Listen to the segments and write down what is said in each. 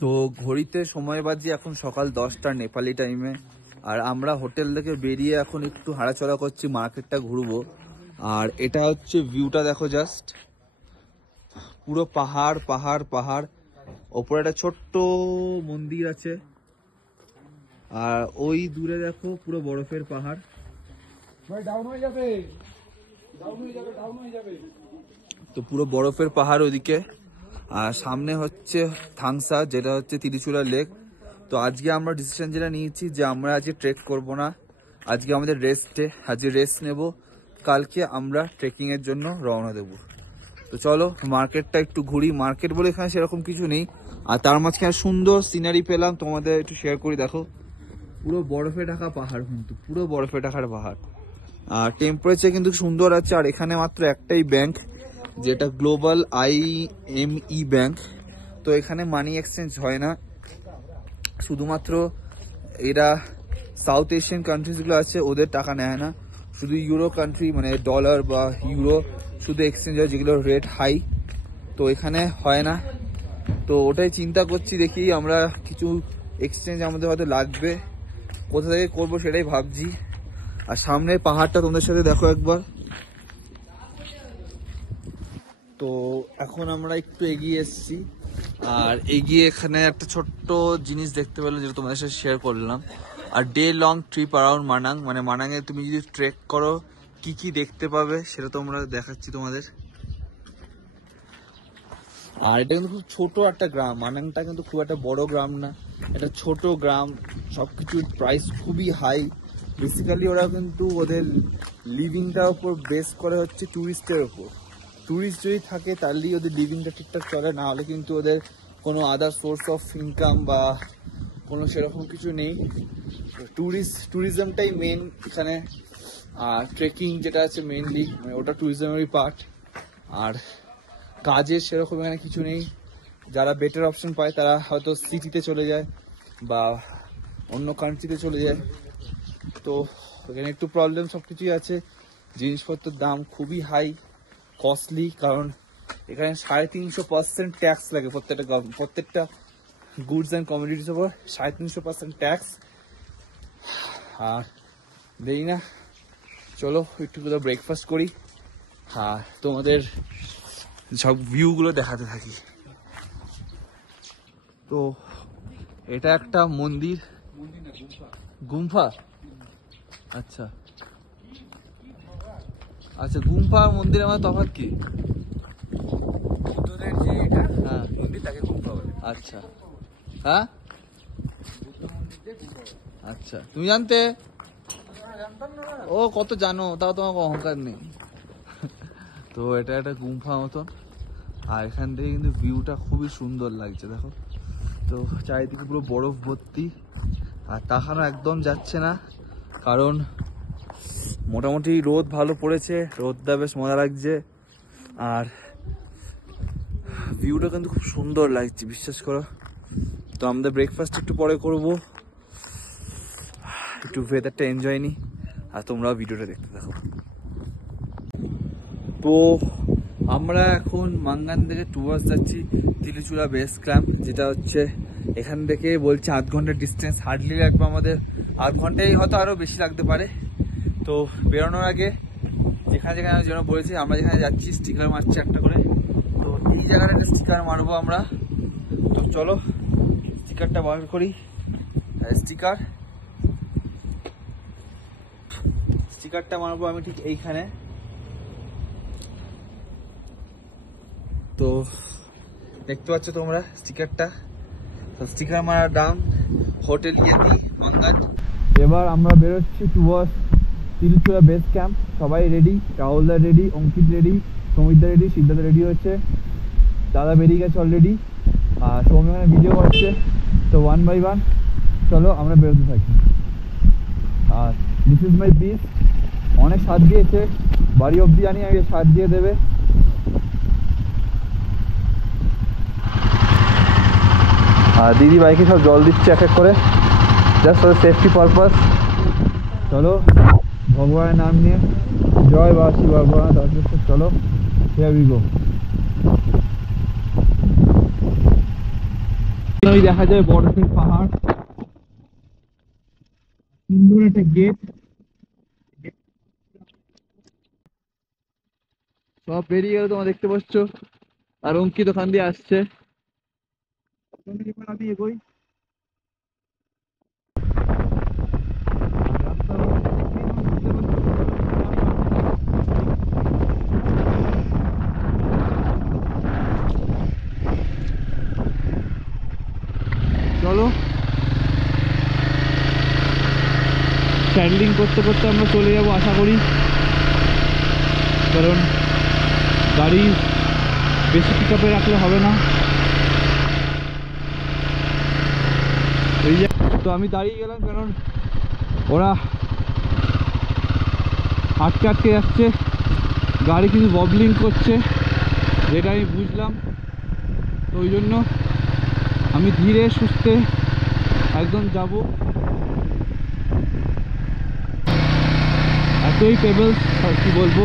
তো ঘড়িতে সময় বাজে এখন সকাল 10টা নেপালি টাইমে। আর আমরা হোটেল থেকে বেরিয়ে এখন একটু হাঁটাচলা করছি, মার্কেটটা ঘুরবো। আর এটা হচ্ছে ভিউটা দেখো, জাস্ট পুরো পাহাড় পাহাড় পাহাড়। ওপরে একটা ছোট্ট মন্দির আছে, আর ওই দূরে দেখো পুরো বরফের পাহাড়। তো পুরো বরফের পাহাড় ওইদিকে, আর সামনে হচ্ছে থাংসা, যেটা হচ্ছে তিরিচুলা লেক। তো আজকে আমরা ডিসিশন যেটা নিয়েছি যে আমরা আজকে ট্রেক করব না, আজকে আমাদের রেস্টে, আজকে রেস্ট নেব, কালকে আমরা ট্রেকিং এর জন্য রওনা দেব। তো চলো মার্কেটটা একটু ঘুরি। মার্কেট বলে এখানে সেরকম কিছু নেই, আর তার মাঝখানে সুন্দর সিনারি পেলাম, তোমাদের একটু শেয়ার করি। দেখো পুরো বরফে ঢাকা পাহাড়, কিন্তু পুরো বরফে ঢাকার পাহাড়। আর টেম্পারেচার কিন্তু সুন্দর আছে। আর এখানে মাত্র একটাই ব্যাংক, যেটা গ্লোবাল IME ব্যাংক। তো এখানে মানি এক্সচেঞ্জ হয় না, শুধুমাত্র এরা সাউথ এশিয়ান কান্ট্রিজগুলো আছে ওদের টাকা নেয় না, শুধু ইউরো কান্ট্রি মানে ডলার বা ইউরো শুধু এক্সচেঞ্জ হয়, যেগুলো রেট হাই। তো এখানে হয় না। তো ওটাই চিন্তা করছি, দেখি আমরা কিছু এক্সচেঞ্জ আমাদের হয়তো লাগবে, কোথা থেকে করবো সেটাই ভাবছি। আর সামনের পাহাড়টা তোমাদের সাথে দেখো একবার। তো এখন আমরা একটু এগিয়ে এসেছি, আর এগিয়ে এখানে একটা ছোট্ট জিনিস দেখতে পেলাম, যেটা তোমাদের সাথে শেয়ার করলাম। আর day long trip around Manang, মানে মানাংয়ে তুমি যদি ট্রেক করো কি কি দেখতে পাবে সেটা তোমরা দেখাচ্ছি তোমাদের। আর এটা কিন্তু খুব ছোট একটা গ্রাম, মানাংটা কিন্তু খুব একটা বড় গ্রাম না, এটা ছোট গ্রাম। সবকিছুর প্রাইস খুবই হাই। বেসিক্যালি ওরা কিন্তু ওদের লিভিংটার উপর বেস করে হচ্ছে ট্যুরিস্টের ওপর। ট্যুরিস্ট যদি থাকে তাহলেই ওদের লিভিংটা ঠিকঠাক চলে, না হলে কিন্তু ওদের কোনো আদার সোর্স অফ ইনকাম বা কোনো সেরকম কিছু নেই। ট্যুরিজমটাই মেন এখানে। আর ট্রেকিং যেটা আছে মেনলি, মানে ওটা ট্যুরিজমেরই পার্ট। আর কাজের সেরকম এখানে কিছু নেই। যারা বেটার অপশন পায় তারা হয়তো সিটিতে চলে যায় বা অন্য কান্ট্রিতে চলে যায়। তো এখানে একটু প্রবলেম সব কিছুই আছে। জিনিসপত্রের দাম খুবই হাই, কস্টলি, কারণ এখানে 350% ট্যাক্স লাগে প্রত্যেকটা গুডস অ্যান্ড কমোডিটিস ওপর 350% ট্যাক্স। আর দেখি না, চলো একটু কোথাও ব্রেকফাস্ট করি, আর তোমাদের সব ভিউগুলো দেখাতে থাকি। তো এটা একটা মন্দির, গুম্ফা। আচ্ছা আচ্ছা, গুম্ফা আর মন্দিরের আমার তফাৎ কি? হ্যাঁ মন্দির তাকে গুম্ফা বলে। আচ্ছা হ্যাঁ আচ্ছা, তুমি জানতে? ও কত জানো, তাও তোমাকে অহংকার নেই। তো এটা একটা গুম্ফা মতন, আর এখান থেকে কিন্তু ভিউটা খুবই সুন্দর লাগছে দেখো। তো চারিদিকে পুরো বরফ ভর্তি, আর তাকানো একদম যাচ্ছে না, কারণ মোটামুটি রোদ ভালো পড়েছে, রোদটা বেশ মজা লাগছে। আর ভিউটা কিন্তু খুব সুন্দর লাগছে, বিশ্বাস করো। তো আমাদের ব্রেকফাস্ট একটু পরে করবো, একটু ওয়েদারটা এনজয় নি, আর তোমরাও ভিডিওটা দেখতে থাকো। তো আমরা এখন মাঙ্গান থেকে টুয়ার্স যাচ্ছি তিলিচুলা বেস ক্যাম্প, যেটা হচ্ছে এখান থেকে বলছে 8 ঘন্টার ডিস্টেন্স। হার্ডলি লাগবে আমাদের 8 ঘন্টায়, হয়তো আরও বেশি লাগতে পারে। তো বেরোনোর আগে যেখানে যেখানে যেন বলেছে আমরা যেখানে যাচ্ছি স্টিকার মারছি একটা করে। তো এই জায়গাটা স্টিকার মারবো আমরা। তো চলো স্টিকারটা বার করি। স্টিকারটা মারবো আমি ঠিক এইখানে। তো দেখতে পাচ্ছ তোমরা স্টিকারটা। তো স্টিকার মারার দাম হোটেল মাঙ্গান। এবার আমরা বেরোচ্ছি টুয়ার্স তিলিচুলা বেস ক্যাম্প। সবাই রেডি, রাহুলদা রেডি, অঙ্কিত রেডি, সৌমিতদা রেডি, সিদ্ধার্থ রেডি হচ্ছে, দাদা বেরিয়ে গেছে অলরেডি, আর সৌমি ওখানে ভিডিও করছে। তো 1 by 1 চলো আমরা বেরোতে থাকি। আর দিস ইজ মাই বিচ, অনেক সাথ দিয়েছে, বাড়ি অবধি জানি আগে সাথ দিয়ে দেবে। আর দিদি বাইকে সব জল দিচ্ছে এক এক করে, জাস্ট ফর সেফটি পারপাস। চলো ভগবানের নাম নিয়ে, জয় বাসী ভগবান। চলো হিয়ার উই গো। ওই দেখা যায় বরফের পাহাড়, সুন্দর একটা গেট। সব বেরিয়ে গেল তোমরা দেখতে পাচ্ছ, আর অঙ্কিত ওখান দিয়ে আসছে। আমি এগোই। চলো স্যান্ডলিং করতে করতে আমরা চলে যাবো আশা করি, কারণ গাড়ি বেশি পিক আপে রাখলে হবে না। তো আমি দাঁড়িয়ে গেলাম, কারণ ওরা আটকে আটকে যাচ্ছে, গাড়ি কিন্তু ববলিং করছে, যেটা আমি বুঝলাম। তো ওই জন্য আমি ধীরে সুস্থে একদম যাব। এতই পেবেলস আর কি বলবো,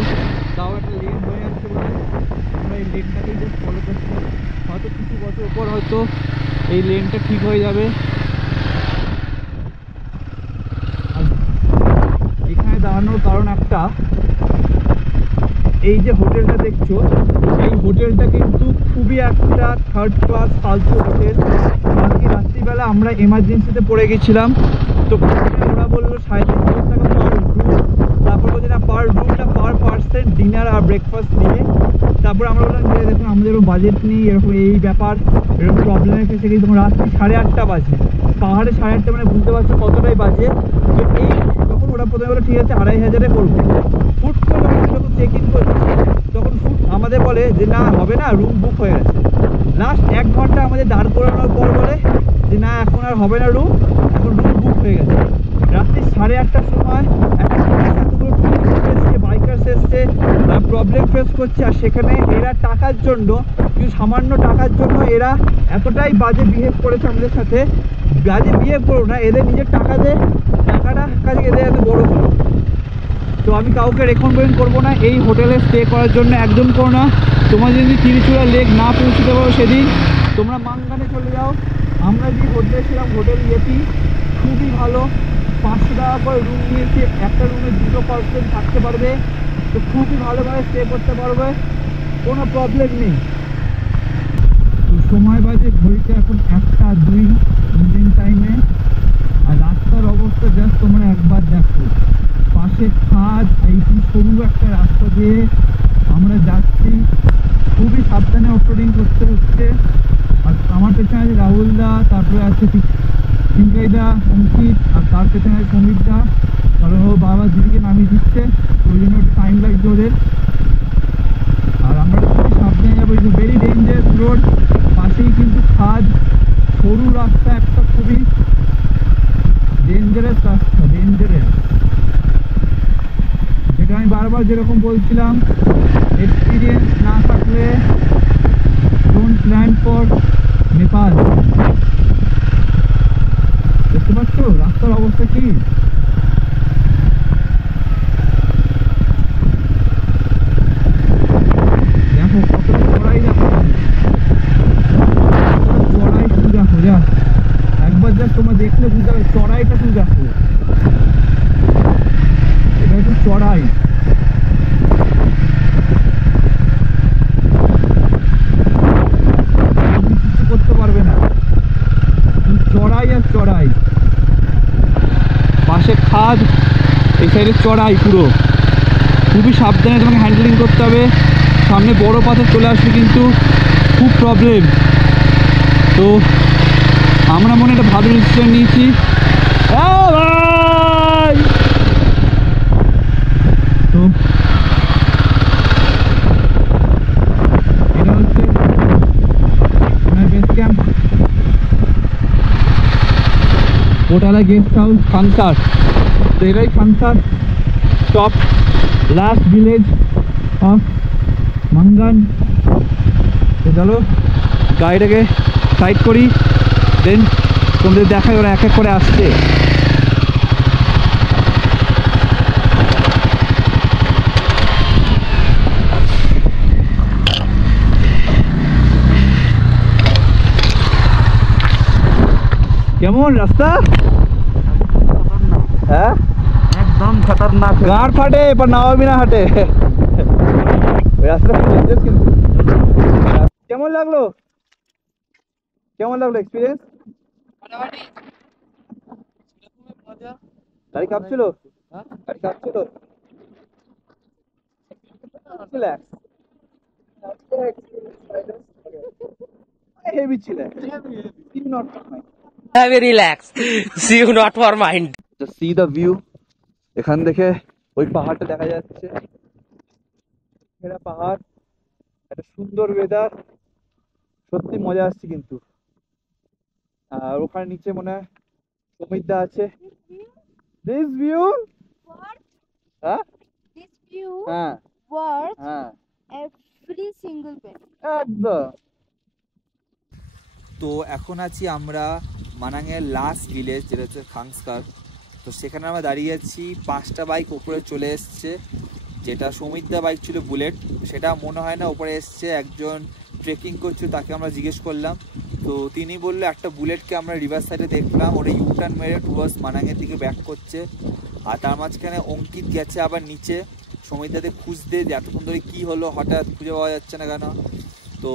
তাও একটা লেন হয়ে যাচ্ছে বলে আমরা এই লেনটাকেই জাস্ট ফলো করছি। হয়তো কিছু বছর পর হয়তো এই লেনটা ঠিক হয়ে যাবে। আর এখানে দাঁড়ানোর কারণ একটা, এই যে হোটেলটা দেখছো, এই হোটেলটা কিন্তু খুবই একটা থার্ড ক্লাস ফালতু হোটেল। কালকে রাত্রিবেলা আমরা এমার্জেন্সিতে পড়ে গেছিলাম, তো ওরা বললো 3,500 টাকা পার রুম। তারপর বলছে না, পার রুম না পার পার্সন, ডিনার আর ব্রেকফাস্ট নিয়ে। তারপর আমরা বললাম যে দেখুন আমাদেরও বাজেট নেই, এরকম এই ব্যাপার, এরকম প্রবলেমে ফেসে গেছি। তখন রাত্রি 8:30 বাজে, পাহাড়ে 8:30, মানে বুঝতে পারছো কতটাই বাজে। তো এই তখন ওরা প্রথমে বলে ঠিক আছে 2,500-এ করবো। ফুট করে যখন চেক ইন করছি, তখন আমাদের বলে যে না হবে না, রুম বুক হয়ে গেছে। লাস্ট 1 ঘন্টা আমাদের দাঁড় করানোর পর বলে যে না এখন আর হবে না রুম, এখন রুম বুক হয়ে গেছে। রাত্রি 8:30-টার সময় এতগুলো টুরিস্ট এসছে, বাইকার্স এসছে, প্রবলেম ফেস করছে। আর সেখানে এরা টাকার জন্য, কিছু সামান্য টাকার জন্য এরা এতটাই বাজে বিহেভ করেছে আমাদের সাথে। বাজে বিহেভ করো না, এদের নিজের টাকাটা কাজে এদের এত বড় হলো। তো আমি কাউকে রেকমেন্ড করবো না এই হোটেলে স্টে করার জন্য, একদম করো না। তোমরা যদি তিরিচুরা লেক না পৌঁছতে পারো সেদিন, তোমরা মাঙ্গানে চলে যাও। আমরা যে হোটেলে ছিলাম, হোটেল ইয়েতি, খুবই ভালো। 500 টাকা করে রুম নিয়েছে, একটা রুমে 2 পার্সন থাকতে পারবে। তো খুবই ভালোভাবে স্টে করতে পারবে, কোনো প্রবলেম নেই। তো সময় বাজে ঘড়িতে এখন 1:02 ইন্ডিয়ান টাইমে। আর রাস্তার অবস্থা জাস্ট তোমরা একবার দেখো, পাশে খাদ, এই সরু একটা রাস্তা দিয়ে আমরা যাচ্ছি, খুবই সাবধানে অফরোডিং করতে হচ্ছে। আর আমার পেছনে আছে রাহুলদা, তারপরে আছে সিংকাইদা, অঙ্কিত, আর তার পেছনে আছে সমীরদা, কারণ ও বাবা দিদিকে নামিয়ে দিচ্ছে, ওই জন্য একটু টাইম লাগছে ওদের। আর আমরা খুবই সাবধানে যাবো, ইটস ভেরি ডেঞ্জারাস রোড। পাশেই কিন্তু খাদ, সরু রাস্তা একটা, খুবই ডেঞ্জারাস রাস্তা, ডেঞ্জারাস। যেটা আমি বারবার যেরকম বলছিলাম, এক্সপিরিয়েন্স না থাকলে ডোন্ট প্ল্যান ফর নেপাল। দেখতে পাচ্ছ রাস্তার অবস্থা কি? দেখো কতটা চড়াই, দেখো চড়াই, শুধু দেখো, যা একবার জাস্ট তোমরা দেখলে বুঝতে পারবে চড়াইটা, শুধু দেখো এটা একটু চড়াই। কিছু করতে পারবে না, চড়াই আর চড়াই। পাশে খাদ, এই সাইডে চড়াই পুরো, খুবই সাবধানে তোমাকে হ্যান্ডেলিং করতে হবে। সামনে বড় পাথর চলে আসবে কিন্তু খুব প্রবলেম। তো আমরা মনে একটা ভালো ডিসিশন নিয়েছি। তো এটা হচ্ছে base camp, Kotala guest house, Khansar. তো এটাই Khansar top last village of Mangan. তো চলো গাড়িটাকে সাইড করি, দেন তোমাদের দেখায় ওরা এক এক করে আসছে। কেমন রাস্তা? হ্যাঁ একদম খতরনাক, গাঁট ফাটে এবার নামাবি না হাটে। রাস্তা কিন্তু কেমন লাগলো? কেমন লাগলো এক্সপিরিয়েন্স? গাড়ি কাঁপছিল? গাড়ি কাঁপছিল? হেভি ছিল, not my Very relax. See you not for mind. Just see the view. এখান থেকে ওই পাহাড়টা দেখা যাচ্ছে, এটা পাহাড়, একটা সুন্দর ওয়েদার, সত্যি মজা আসছে কিন্তু। আর ওখানে নিচে মনে হয় সমুদ্র আছে। দিস ভিউ, হ্যাঁ This view হ্যাঁ worth হ্যাঁ every single penny. একদম। তো এখন আছি আমরা মানাংয়ের লাস্ট ভিলেজ, যেটা হচ্ছে খাংস্কার। তো সেখানে আমরা দাঁড়িয়ে আছি, 5টা বাইক উপরে চলে এসছে। যেটা সৌমিতদা বাইক ছিল বুলেট, সেটা মনে হয় না উপরে এসছে। একজন ট্রেকিং করছিল, তাকে আমরা জিজ্ঞেস করলাম, তো তিনি বললো একটা বুলেটকে আমরা রিভার সাইডে দেখলাম, ওটা ইউটার্ন মেরে টুয়ার্স মানাংয়ের দিকে ব্যাক করছে। আর তার মাঝখানে অঙ্কিত গেছে আবার নিচে সৌমিতদাকে খুঁজতে, যে এতক্ষণ ধরে কী হলো, হঠাৎ খুঁজে পাওয়া যাচ্ছে না কেন। তো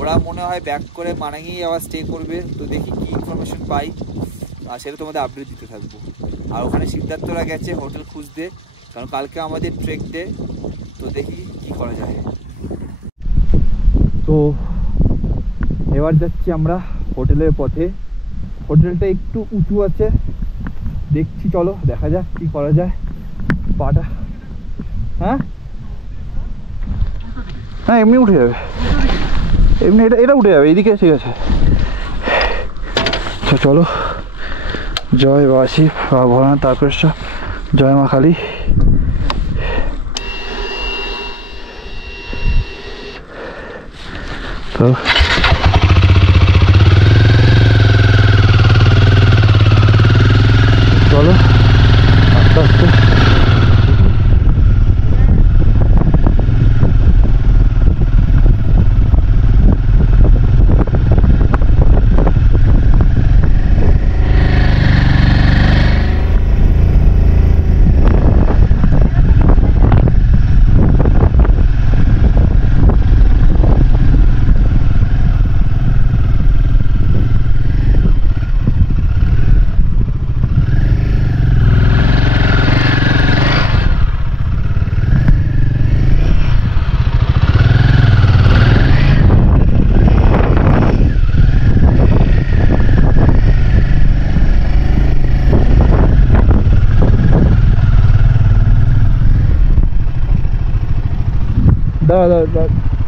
ওরা মনে হয় ব্যাক করে মানাংয়েই আবার স্টে করবে। তো দেখি কী ইনফরমেশন পাই, আর সেটা তোমাদের আপডেট দিতে থাকবো। আর ওখানে সিদ্ধার্থরা গেছে হোটেল খুঁজতে, কারণ কালকে আমাদের ট্রেক ডে। তো দেখি কি করা যায়। তো এবার যাচ্ছি আমরা হোটেলের পথে। হোটেলটা একটু উঁচু আছে, দেখছি, চলো দেখা যাক কি করা যায়। পাটা হ্যাঁ হ্যাঁ এমনি উঠে যাবে, এমনি এটা উঠে যাবে এইদিকে, ঠিক আছে। আচ্ছা চলো, জয় বাবা শিব, বাবা ভোলানাথ, তারকেশ্বর, জয় মা কালী। তো চলো আস্তে আস্তে।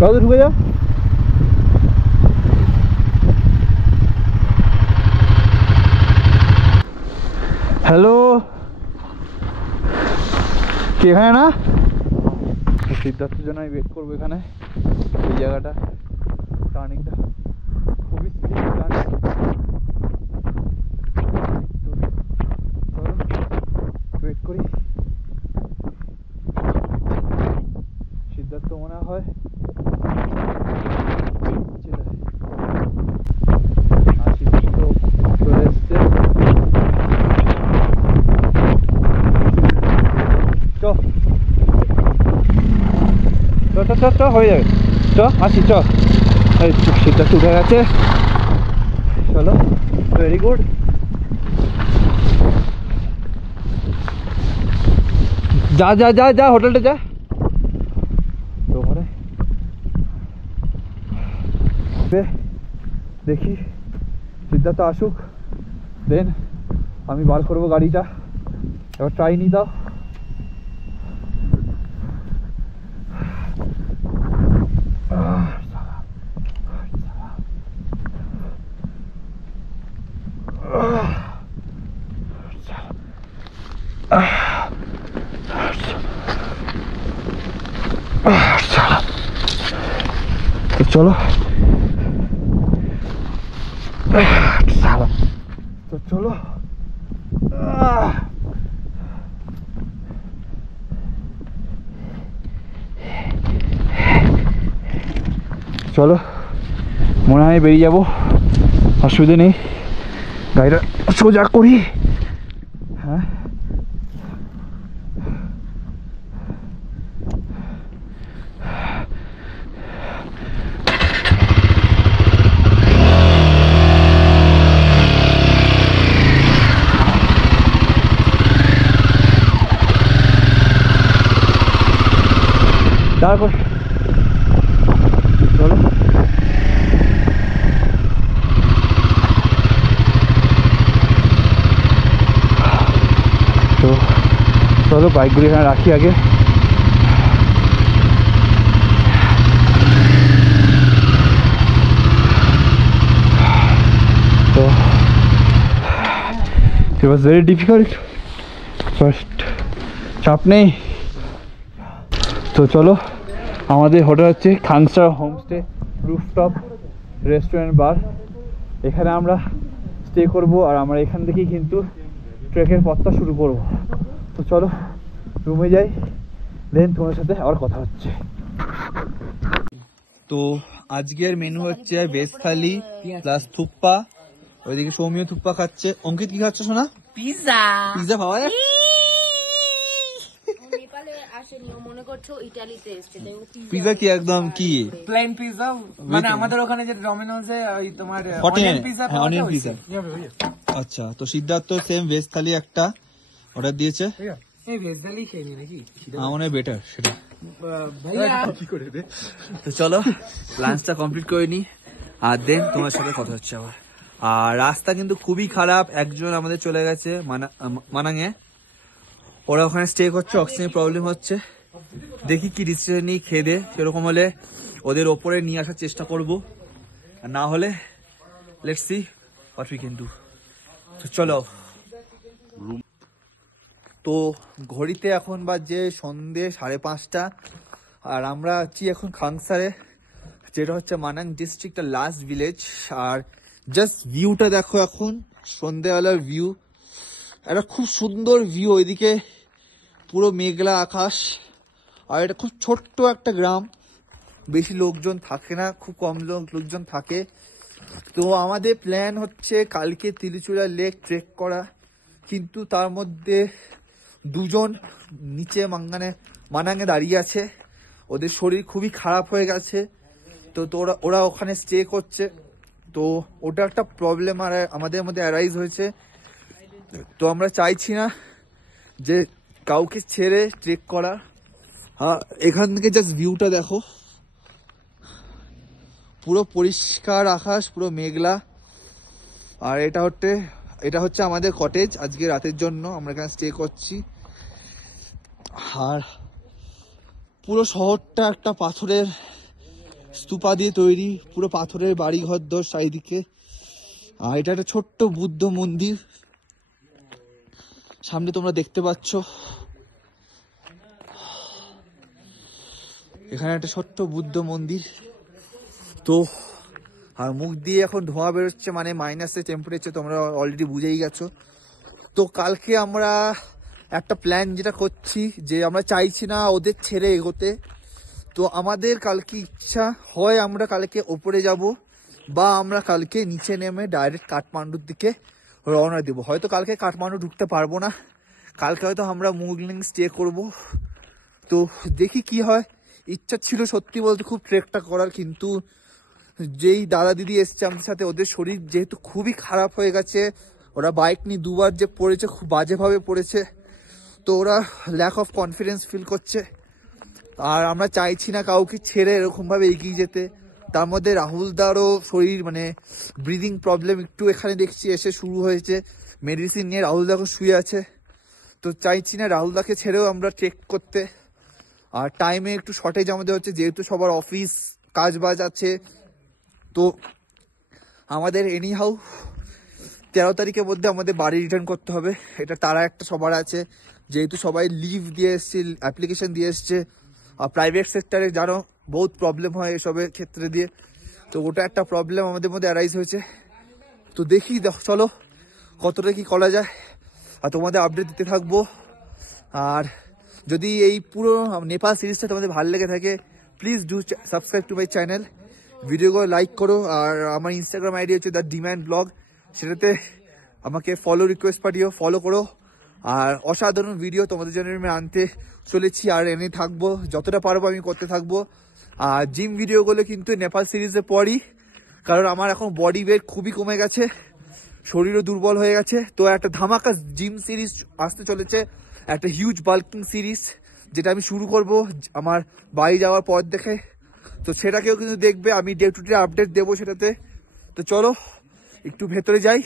দাদা ঢুকে যাও। হ্যালো, কি এখানে না? সিদ্ধার্থের জন্য আমি ওয়েট করবো এখানে। এই জায়গাটা টার্নিংটা খুবই স্লিপ টার্নিং। ওয়েট করি, সিদ্ধার্থ মনে হয় চলে এসছে। চ হয়ে যাবে, চ আসি, চ। সিদ্ধার্থ উঠে গেছে, চলো, ভেরি গুড। যা যা যা যা হোটেলটা যা। তো ঘরে দেখি সিদ্ধার্থ আসুক, দেন আমি বার করবো গাড়িটা। এবার ট্রাই নি দাও। তো চলো, তো চলো, চলো, মনে হয় বেরিয়ে যাবো, অসুবিধা নেই। গাড়িটা সোজা করি। হ্যাঁ দাঁড়া কর, চলো। তো চলো বাইকগুলো এখানে রাখি আগে। তো it was very difficult first, চাপ নেই। তো চলো, আমাদের হোটেল হচ্ছে খাংসা হোমস্টে রুফটপ রেস্টুরেন্ট বার। এখানে আমরা স্টে করব আর আমরা এখান থেকেই কিন্তু ট্রেকের পথটা শুরু করব। তো চলো রুমে যাই, দেন তোমার সাথে আবার কথা হচ্ছে। তো আজকের মেনু হচ্ছে ভেজ থালি প্লাস থুপ্পা, ওইদিকে সৌমিও থুপ্পা খাচ্ছে। অঙ্কিত কি খাচ্ছে শোনা? পিজা। পিজা পাওয়া যায়? নেপালে আসেনি, ও মনে করছো ইটালিতে এসেছে, তাই ও পিজা কি একদম কি প্লেন পিজা, মানে আমাদের ওখানে যে ডমিনোজে ওই তোমার অনিয়ন পিজা, অনিয়ন পিজা। আচ্ছা, তো সিদ্ধার্থ সেম ভেজ থালি একটা অর্ডার দিয়েছে। এই ভেজ থালি খেয়ে নি নাকি আমার মনে হয় বেটার সেটা। ভাইয়া? তো চলো লাঞ্চটা কমপ্লিট করে নি আর দেন তোমার সাথে কথা হচ্ছে আবার। আর রাস্তা কিন্তু খুবই খারাপ। একজন আমাদের চলে গেছে মানাঙে, ওরা ওখানে স্টে করছে, অক্সিজেন প্রবলেম হচ্ছে। দেখি কি ডিসিশন নিই, খেয়ে দে সেরকম হলে ওদের ওপরে নিয়ে আসার চেষ্টা করব, আর না হলে let's see what we can do. তো চলো। তো ঘড়িতে এখন বাজে সন্ধে 5:30, আর আমরা আছি এখন খাংসারে, যেটা হচ্ছে মানাং ডিস্ট্রিক্টের লাস্ট ভিলেজ। আর জাস্ট ভিউটা দেখো, এখন সন্ধ্যেবেলার ভিউ, একটা খুব সুন্দর ভিউ। ওইদিকে পুরো মেঘলা আকাশ, আর এটা খুব ছোট্ট একটা গ্রাম, বেশি লোকজন থাকে না, খুব কম লোকজন থাকে। তো আমাদের প্ল্যান হচ্ছে কালকে তিলিচুড়া লেক ট্রেক করা, কিন্তু তার মধ্যে দুজন নিচে মানাঙে দাঁড়িয়ে আছে, ওদের শরীর খুবই খারাপ হয়ে গেছে। তো ওরা ওখানে স্টে করছে, তো ওটা একটা প্রবলেম আর আমাদের মধ্যে অ্যারাইজ হয়েছে। তো আমরা চাইছি না যে কাউকে ছেড়ে ট্রেক করা। এখান থেকে জাস্ট ভিউটা দেখো, পুরো পরিষ্কার আকাশ, পুরো মেঘলা। আর এটা হচ্ছে আমাদের কটেজ আজকে রাতের জন্য, আমরা এখানে স্টে করছি। আর পুরো শহরটা একটা পাথরের স্তূপা দিয়ে তৈরি, পুরো পাথরের বাড়ি ঘর দর চারিদিকে। আর এটা একটা ছোট্ট বুদ্ধ মন্দির সামনে তোমরা দেখতে পাচ্ছ। এখানে একটা ছোট্ট বুদ্ধ মন্দির। তো আর মুখ দিয়ে এখন ধোঁয়া বেরোচ্ছে, মানে মাইনাসে টেম্পারেচার, তোমরা অলরেডি বুঝেই গেছো। তো কালকে আমরা একটা প্ল্যান যেটা করছি, যে আমরা চাইছি না ওদের ছেড়ে এগোতে। তো আমাদের কালকে ইচ্ছা হয় আমরা কালকে ওপরে যাব, বা আমরা কালকে নিচে নেমে ডাইরেক্ট কাঠমান্ডুর দিকে রওনা দেবো। হয়তো কালকে কাঠমান্ডু ঢুকতে পারবো না, কালকে হয়তো আমরা মুগলিং স্টে করব। তো দেখি কি হয়। ইচ্ছা ছিল সত্যি বলতে খুব ট্রেকটা করার, কিন্তু যেই দাদা দিদি এসছে আমাদের সাথে, ওদের শরীর যেহেতু খুবই খারাপ হয়ে গেছে, ওরা বাইক নিয়ে দুবার যে পড়েছে, খুব বাজেভাবে পড়েছে, তো ওরা ল্যাক অফ কনফিডেন্স ফিল করছে। আর আমরা চাইছি না কাউকে ছেড়ে এরকম ভাবে এগিয়ে যেতে। তার মধ্যে রাহুলদারও শরীর, মানে ব্রিদিং প্রবলেম একটু এখানে দেখছি এসে শুরু হয়েছে, মেডিসিন নিয়ে রাহুলদা এখন শুয়ে আছে। তো চাইছি না রাহুলদাকে ছেড়েও আমরা ট্রেক করতে। আর টাইমে একটু শর্টেজ আমাদের হচ্ছে, যেহেতু সবার অফিস কাজ বাজ আছে। তো আমাদের এনিহাউ 13 তারিখের মধ্যে আমাদের বাড়ি রিটার্ন করতে হবে, এটা তারা একটা সবার আছে, যেহেতু সবাই লিভ দিয়ে এসছে, অ্যাপ্লিকেশন দিয়ে এসছে। আর প্রাইভেট সেক্টরে জানো বহুত প্রবলেম হয় এসবের ক্ষেত্রে দিয়ে, তো ওটা একটা প্রবলেম আমাদের মধ্যে অ্যারাইজ হয়েছে। তো দেখি চলো কতটা কি করা যায়, আর তোমাদের আপডেট দিতে থাকবো। আর যদি এই পুরো নেপাল সিরিজটা তোমাদের ভালো লেগে থাকে, please do subscribe to my channel, ভিডিওগুলো লাইক করো। আর আমার ইনস্টাগ্রাম আইডি হচ্ছে দ্য ডিম্যান্ড ব্লগ, সেটাতে আমাকে ফলো রিকোয়েস্ট পাঠিও, ফলো করো। আর অসাধারণ ভিডিও তোমাদের জন্য আমি আনতে চলেছি আর এনে থাকবো, যতটা পারবো আমি করতে থাকবো। আর জিম ভিডিওগুলো কিন্তু নেপাল সিরিজে পড়ি, কারণ আমার এখন বডি ওয়েট খুবই কমে গেছে, শরীরও দুর্বল হয়ে গেছে। তো একটা ধামাকা জিম সিরিজ আসতে চলেছে, একটা হিউজ বাল্কিং সিরিজ, যেটা আমি শুরু করব আমার বাড়ি যাওয়ার পর দেখে। তো সেটাকেও কিন্তু দেখবে, আমি ডে টু ডে আপডেট দেবো সেটাতে। তো চলো একটু ভেতরে যাই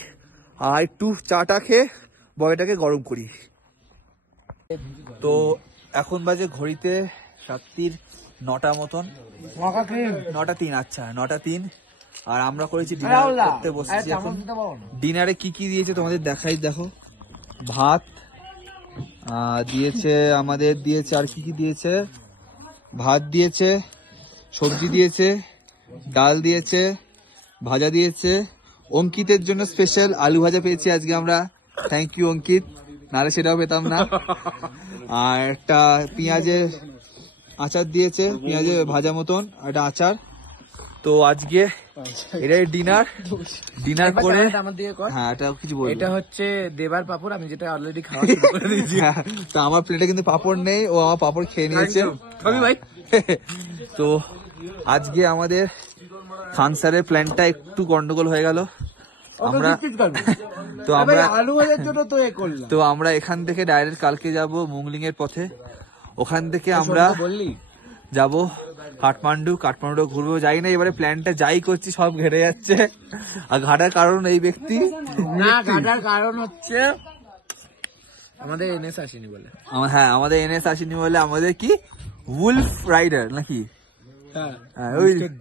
আর একটু চাটা খেয়ে বয়টাকে গরম করি। তো এখন বাজে ঘড়িতে রাত্রির 9টা মতন, 9:03। আচ্ছা 9:03। আর আমরা করেছি ডিনার করতে বসেছি এখন। ডিনারে কি কি দিয়েছে তোমাদের দেখাই, দেখো। ভাত দিয়েছে আমাদের, দিয়েছে আর কি কি দিয়েছে, ভাত দিয়েছে, সবজি দিয়েছে, ডাল দিয়েছে, ভাজা দিয়েছে। অঙ্কিতের জন্য স্পেশাল আলু ভাজা পেয়েছি আজকে আমরা, থ্যাংক ইউ অঙ্কিত, নাহলে সেটাও পেতাম না। আর একটা পেঁয়াজের আচার দিয়েছে, পেঁয়াজের ভাজা মতন একটা আচার। তো আজকে এটাই ডিনার করে আমার দিকে কর। হ্যাঁ এটা কিছু বলবো। এটা হচ্ছে দেবার পাপড়, আমি যেটা অলরেডি খাওয়া শুরু করে দিয়েছি। তো আমার প্লেটে কিন্তু পাপড় নেই, ও আমার পাপড় খেয়ে নিয়েছে। ভাই তো আজকে আমাদের খানসারের প্ল্যানটা একটু গন্ডগোল হয়ে গেল। আমরা আলু ভাজার জন্য তো এ করলাম। তো আমরা এখান থেকে ডাইরেক্ট কালকে যাব মুংলিং এর পথে। ওখান থেকে আমরা যাব কাঠমান্ডু ঘুরবো, যাই না এবারে প্ল্যানটা যাই করছি সব ঘেরে যাচ্ছে। আর ঘাটার কারণ এই ব্যক্তি না, ঘাটার কারণ হচ্ছে আমাদের এনএস আসেনি বলে। হ্যাঁ আমাদের এনএস আসেনি বলে, আমাদের কি উলফ রাইডার নাকি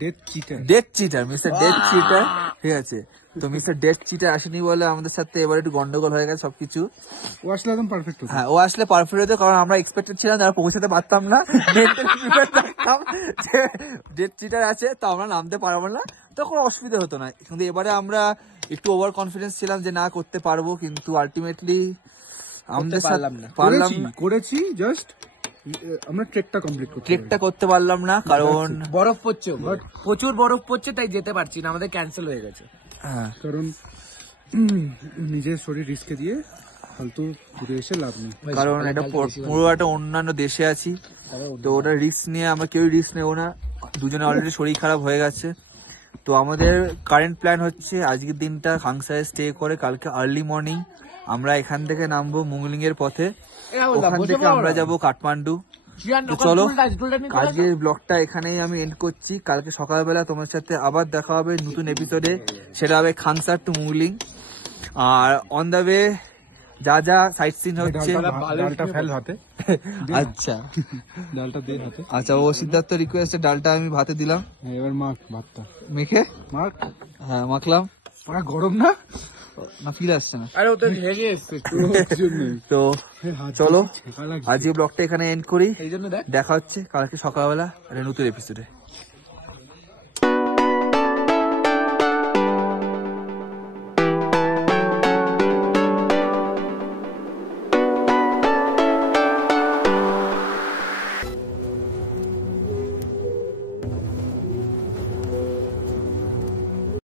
death cheater, mister death cheater, ঠিক আছে। তো মিস্টার ডেথ চিটার আসেনি বলে আমাদের সাথে এবার একটু গন্ডগোল হয়ে গেছে সবকিছু। ও আসলে একদম পারফেক্ট হতো। হ্যাঁ ও আসলে পারফেক্ট হতো, কারণ আমরা এক্সপেক্টেড ছিলাম যারা পৌঁছাতে পারতাম না। ডেথ চিটার আছে তো আমরা নামতে পারবো না, তখন অসুবিধা হতো না। কিন্তু এবারে আমরা একটু ওভার কনফিডেন্স ছিলাম যে না করতে পারবো, কিন্তু আলটিমেটলি আমাদের সাথে পারলাম করেছি, জাস্ট আমরা ট্রেকটা করতে পারলাম না, কারণ বরফ পড়ছে, প্রচুর বরফ পড়ছে, তাই যেতে পারছি না, আমাদের ক্যান্সেল হয়ে গেছে। হ্যাঁ কারণ নিজের শরীর রিস্কে দিয়ে ফালতু ঘুরে এসে লাভ নেই, কারণ এটা পুরো একটা অন্যান্য দেশে আছি, তো ওটা রিস্ক নিয়ে আমরা কেউ রিস্ক নেবো না। দুজনে অলরেডি শরীর খারাপ হয়ে গেছে। তো আমাদের কারেন্ট প্ল্যান হচ্ছে আজকের দিনটা খাংসায় স্টে করে কালকে আর্লি মর্নিং আমরা এখান থেকে নামবো মুংলিং এর পথে, ওখান থেকে আমরা যাব কাঠমান্ডু। তো চলো আজকের ব্লগটা এখানেই আমি এন্ড করছি। কালকে সকালবেলা তোমার সাথে আবার দেখা হবে নতুন এপিসোডে, সেটা হবে খাংসার টু মুংলিং। আর অন দ্য ওয়ে যা যা সাইট সিন হচ্ছে, আচ্ছা ডালটা দিয়ে হাতে। আচ্ছা ও সিদ্ধার্থ রিকোয়েস্টে ডালটা আমি ভাতে দিলাম, এবার মাখ ভাতটা, মেখে মাখ। হ্যাঁ মাখলাম। গরম না ফিল আসছে না। আরে ও তো হেগে এসছে। তো চলো আজকে ব্লগটা এখানে এন্ড করি, দেখা হচ্ছে কালকে সকালবেলা একটা নতুন এপিসোডে।